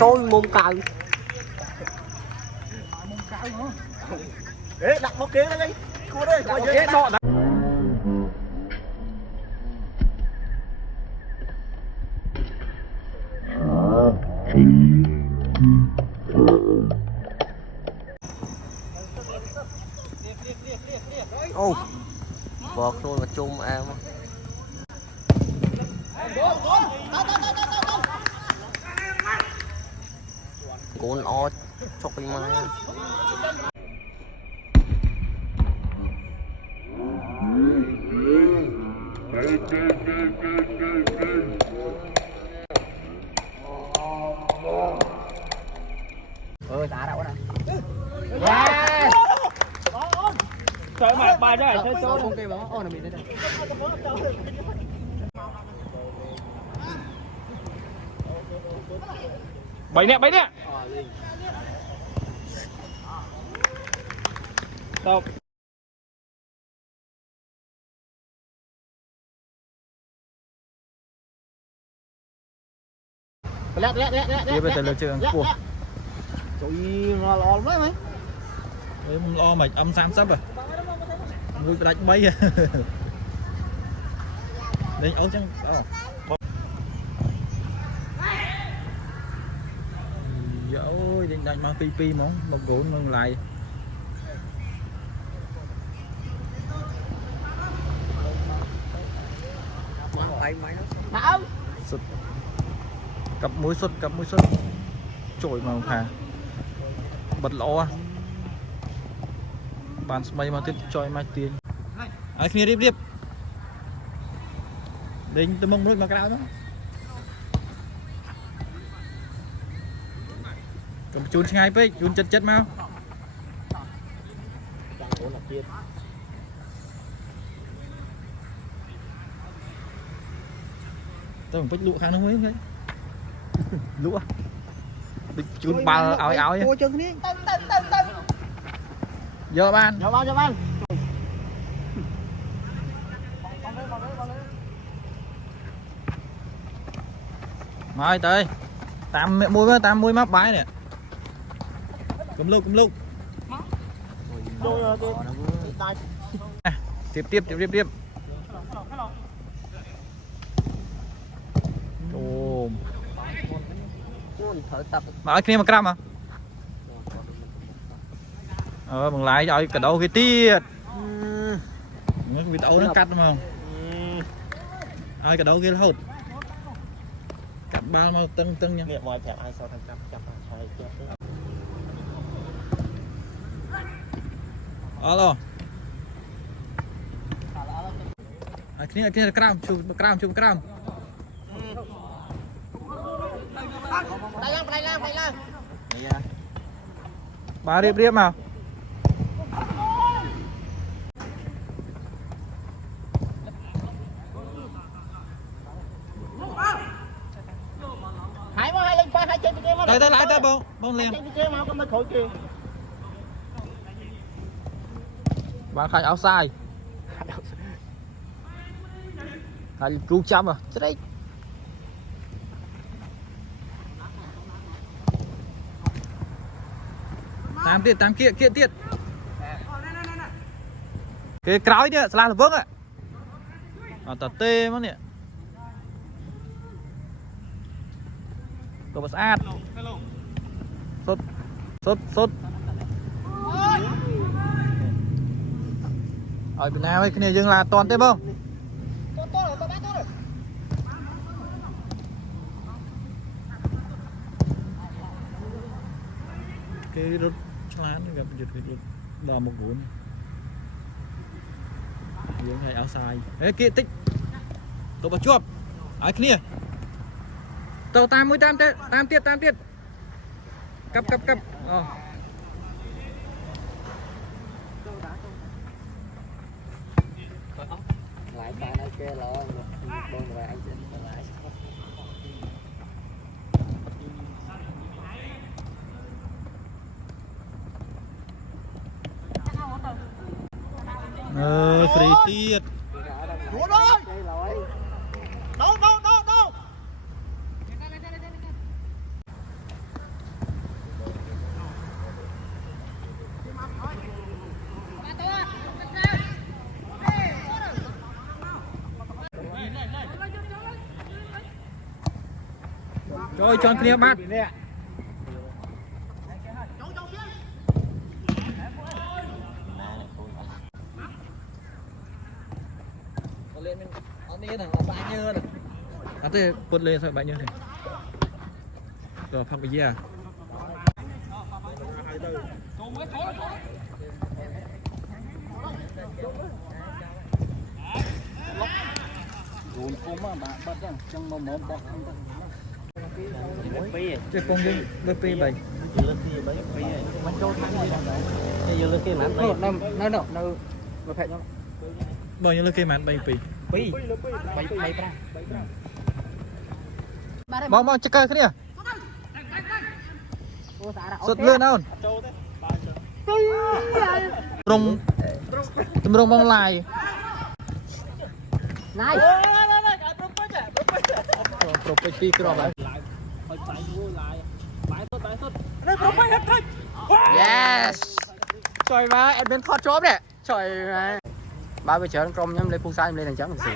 Trôi mồm cào. Ê, đặt một kia lên đi. Cua đây, cua dưới đọ. Ô, vọt luôn mà chung em. Cuốn o chọc đi mai. Đá đậu này. Yeah. Trời mà bài ra chơi chơi. Không kêu bóng. Ô, nó bị thế này. Bảy nè. Stop. Lẹ. Đi về từ lực trường của. Trời nó lo lắm mấy. Em lo mày âm sam sắp rồi. Người đánh bay à. Đánh ấu chẳng. Ôi, đánh mang pi món một gối mừng lại. Sụt. Cặp mũi sụt. Trội mà thà. Bật lõ. Bàn mày mà tiếp cho mai tiền. Ai kia điệp. Đánh tôi mong nước mà cái áo đó. Cầm chun ngay với chun chất mau. Tôi phải lụa khang nó mới đấy. Lụa. Chun ba áo nhá. Giờ ban. Mời tới. Tam mũi mắp bái nè. Cầm lúc. Tiếp. Ồ. Mà ai kia mà cam à? Bằng lái cho cả đâu cái tiết. Cái vịt ấu nó cắt đúng không? Ai cả đâu kia hột. Cắt ba mau tưng nha. Mọi thẻ ai sao thằng chắp Alo. Cái này cram, chụp cram. Đây lang. Bà riệp nào. Hai lên qua hai trên kia mà. Đây lái tới bông liền. Kia mà có mấy khối kia. Bạn khai áo sai. Khai cứu chăm à. Chết đấy. Tám kia tiết. Cái cõi nhá, là vâng ạ. Tờ tê mất nè. Tôi bật ad. Sốt. Ở bên nào ấy, cái này dừng là toàn tê không? Tốt rồi. Cái rút lán gặp giật đò một cuốn. Dừng hay áo sai. Ê kia tích. Tôi bật chuột. Ai kia. Tàu tam tiết. Cặp. Lại tay nơi kia là đôi người anh chị lại. Free tiết. Ủa rồi. Đâu. Rồi chọn kia bát. lên mình ở đây là bao nhiêu này Thế bật lên sao bao nhiêu này. Rồi phạt bây giờ. Gồm không mà bạn bắt ra trong mồm bọc Chứ không như lớp pi bảy. mình cho thằng gì đây giờ lên kia mà nó phải nó Bao nhiêu lớp kia mà bảy pi. bay Mau check cái này. Sụt lên nào. Rung bong lại. này Property crop à? Yes. Trời má, em bên khó chốt đấy. Trời má. Ba bây giờ trong nhóm lấy phun sai em lên thành chấm được rồi.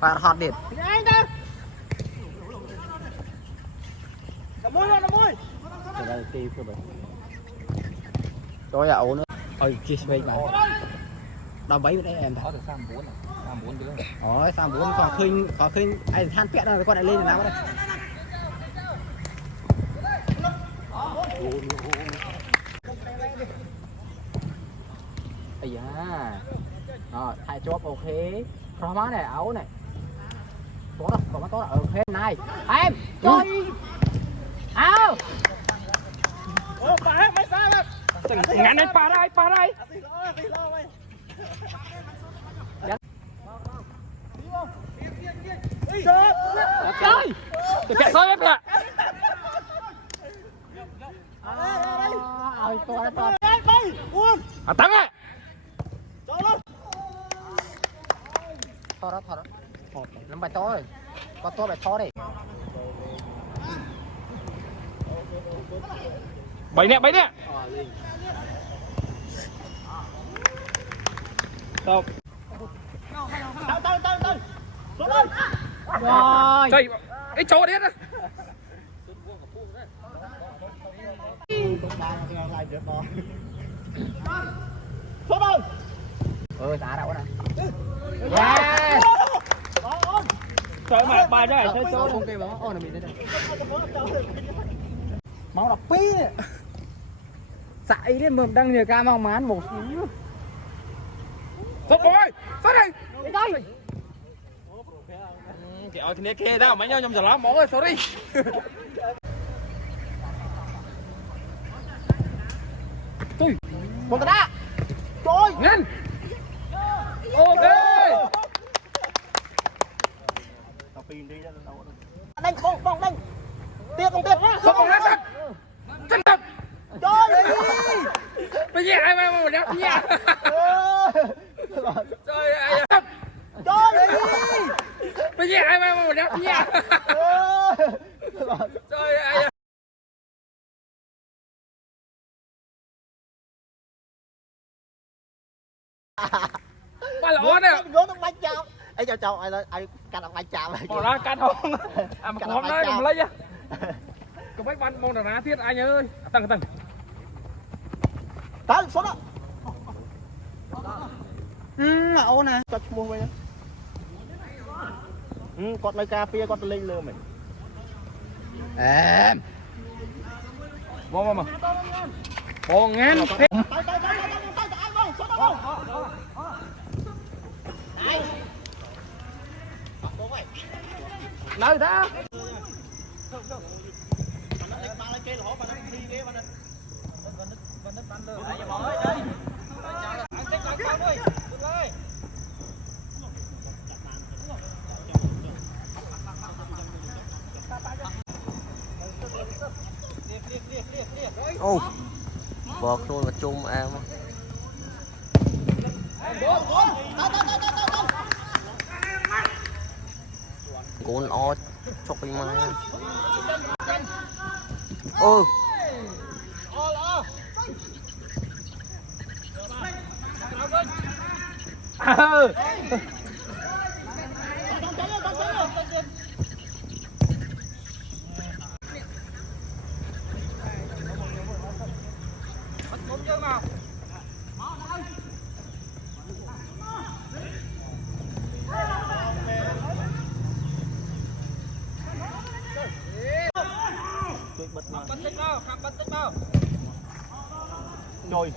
Và hot điện. Trời ơi, ổn nữa. Ôi, kia về bạn. Đào bấy bên đây em có được 34 đứa ôi sao muốn có khinh anh than pẹt rồi con lại lên làm đây ây da rồi thay chốt ok pro má này áo này tốt đâu còn má tốt ok này em chơi áo ngắn đây pa đây trời tôi kẹt soi em kìa tăng á thôi đó nó bài to rồi có to bài to đi bảy nè stop rồi trời cái chỗ đấy á xả đâu này yes trời mà bài đây chơi số không kêu bóng ôi là mình đây này máu đập pí sải đến mồm đang nhờ ca mau mán một sốt rồi sốt đi đây kẹo thì kia đâu mấy nhau nhom giờ lắm máu ơi sorry tôi một cái đá trời nhanh ok đánh bóng đánh tiếc không tiếc không bóng đánh chân thật trời bây giờ ai mà một đá bây giờ trời ai trời bây giờ ai mà một đá bây giờ trời ai ba lỗ nè gỡ nó bánh chào ấy chào ai cắt ông bánh chào bỏ ra cắt không à mà còn đây mà lấy á có mấy bánh mong là thiết anh ơi tăng tới xuống đó ngậu nè cho mua về con lấy cà phê con lên lừa mình em mà còn ngán nơi đó ô bọt luôn mà chung em con o chọc đi mai ô bật tích bao khắp bật tích bao rồi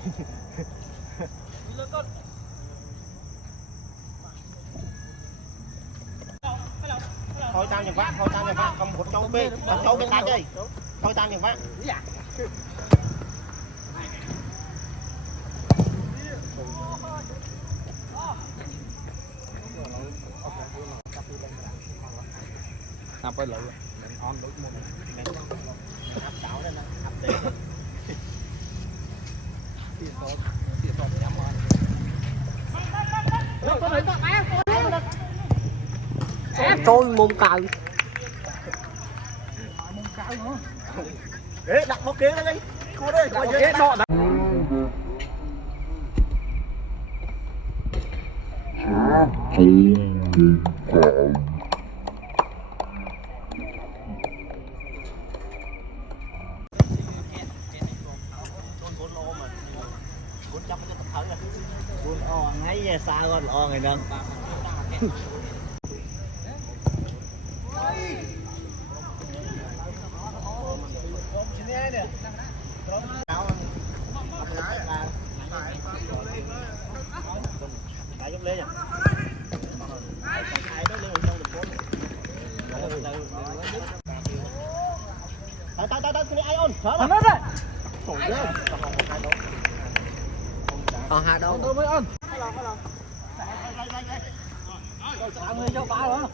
thôi tao nhận vác cầm một châu bê cầm châu cái tay đây thôi tao nhận vác apa lỡ on đối môn áp chảo đây nè áp tế tiền to nhắm on trôi mông cào ê đặt một kia lên đi cô đây đặt một kia nọ buồn o ngay về xa con o người nâng Đại giúp lên nha. Ai đó lên trong được bốn. Tay cái ai ôn. Thở nó đây. Khổ ghê. Còn hai đâu. Tôi mới ôn. Rồi người cho ba rồi.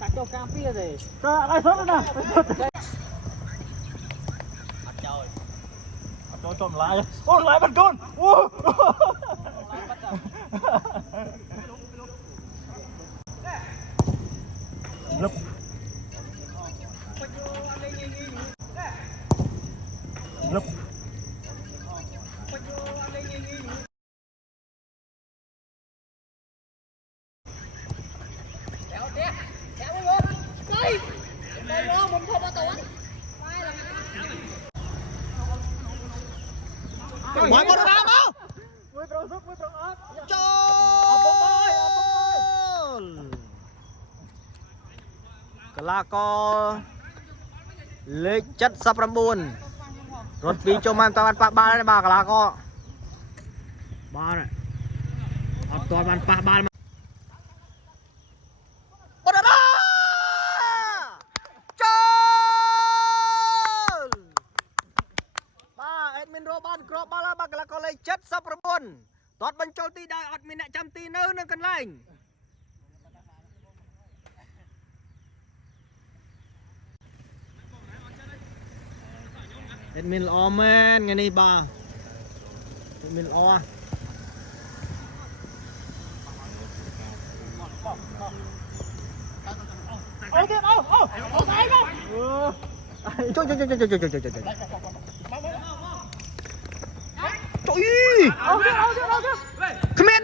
Tạt cho cam phía gì. Trời ơi sốt nè. cho trộm lại ôi lại bắt con lấp lấp Mọi con ra mau. Kelako lek chất sắp râm buồn rốt bí cho man tao ăn pa ba đấy bà kelako ba này học toàn ăn pa ba admin Roban crop bala ba kelako lek chất sắp râm buồn tọt bên châu ti đại admin nè chăm ti nơ nâng cần lành admin lo men ngày nay ba admin lo trời come in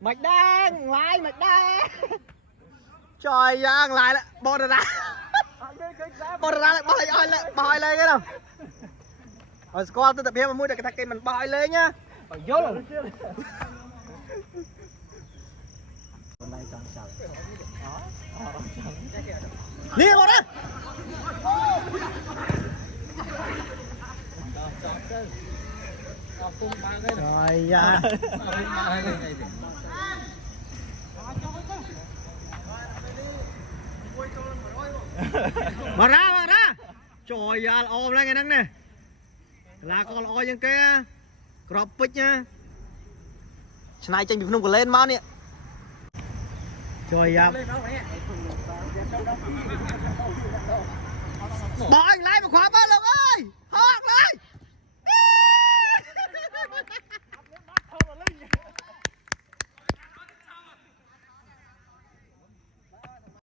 mạch đen lại mạch đen trời ơi lại bò ra bò ra lại bò lên cái đâu rồi squad tôi tập hiệp mà mua được cái thằng kia mình bò lên nhá bò vô luôn đi vào đó rồi ya mà ra trời ơi ôm lên cái nắng nè là con oi những cái crop pic nha này tranh bị phun lên máu nè trời ơi bỏ anh lái mà khóa ba lần ơi hot